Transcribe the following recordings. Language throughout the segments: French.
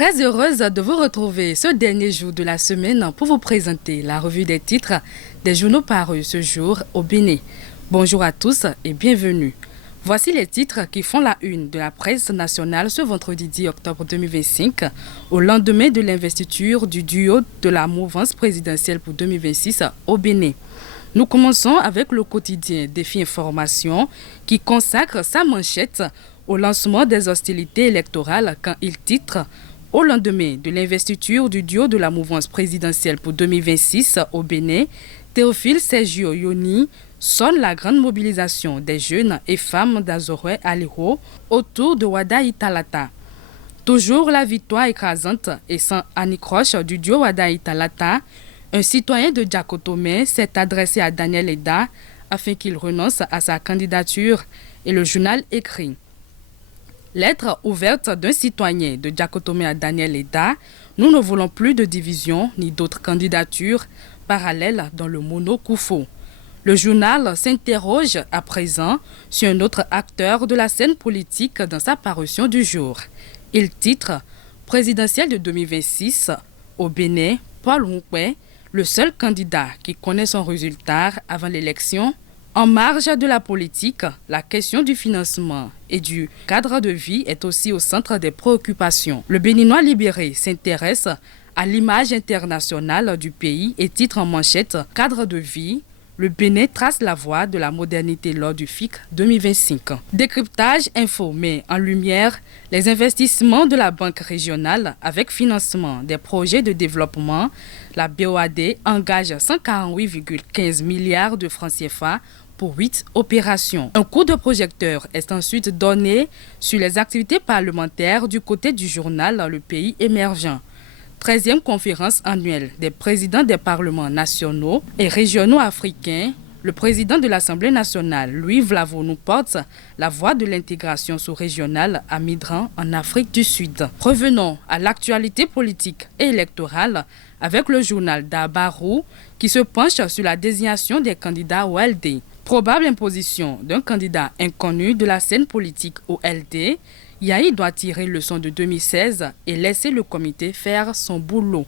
Très heureuse de vous retrouver ce dernier jour de la semaine pour vous présenter la revue des titres des journaux parus ce jour au Bénin. Bonjour à tous et bienvenue. Voici les titres qui font la une de la presse nationale ce vendredi 10 octobre 2025, au lendemain de l'investiture du duo de la mouvance présidentielle pour 2026 au Bénin. Nous commençons avec le quotidien Défi Information qui consacre sa manchette au lancement des hostilités électorales quand il titre « Au lendemain de l'investiture du duo de la mouvance présidentielle pour 2026 au Bénin, Théophile Sergio Yoni sonne la grande mobilisation des jeunes et femmes d'Azoré Aliho autour de Wada Italata. Toujours la victoire écrasante et sans anicroche du duo Wada Italata, un citoyen de Diakotomé s'est adressé à Daniel Eda afin qu'il renonce à sa candidature et le journal écrit. Lettre ouverte d'un citoyen de Diakotomé à Daniel Eda, nous ne voulons plus de division ni d'autres candidatures parallèles dans le mono-Koufo. Le journal s'interroge à présent sur un autre acteur de la scène politique dans sa parution du jour. Il titre « Présidentielle de 2026 au Bénin, Paul Nkwe, le seul candidat qui connaît son résultat avant l'élection ». En marge de la politique, la question du financement et du cadre de vie est aussi au centre des préoccupations. Le Béninois libéré s'intéresse à l'image internationale du pays et titre en manchette « Cadre de vie ». Le Bénin trace la voie de la modernité lors du FIC 2025. Décryptage info met en lumière les investissements de la Banque régionale avec financement des projets de développement. La BOAD engage 148,15 milliards de francs CFA pour 8 opérations. Un coup de projecteur est ensuite donné sur les activités parlementaires du côté du journal Le Pays émergent. 13e conférence annuelle des présidents des parlements nationaux et régionaux africains, le président de l'Assemblée nationale, Louis Vlavo, nous porte la voie de l'intégration sous-régionale à Midran en Afrique du Sud. Revenons à l'actualité politique et électorale avec le journal d'Abarou qui se penche sur la désignation des candidats au LD. Probable imposition d'un candidat inconnu de la scène politique au LD, Yahi doit tirer leçon de 2016 et laisser le comité faire son boulot.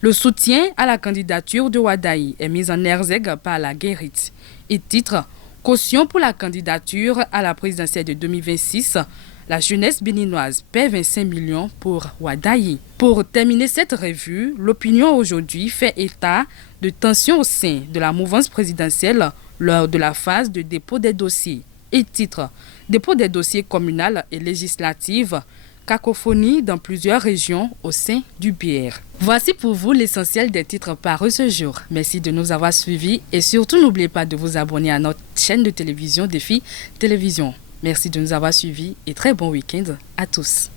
Le soutien à la candidature de Wadaï est mis en exergue par la Guérite. Et titre « Caution pour la candidature à la présidentielle de 2026 ». La jeunesse béninoise paie 25 millions pour Wadaï. Pour terminer cette revue, l'opinion aujourd'hui fait état de tensions au sein de la mouvance présidentielle lors de la phase de dépôt des dossiers. Et titre « Dépôt des dossiers communaux et législatifs, cacophonie dans plusieurs régions au sein du BR ». Voici pour vous l'essentiel des titres parus ce jour. Merci de nous avoir suivis et surtout n'oubliez pas de vous abonner à notre chaîne de télévision Défi Télévision. Merci de nous avoir suivis et très bon week-end à tous.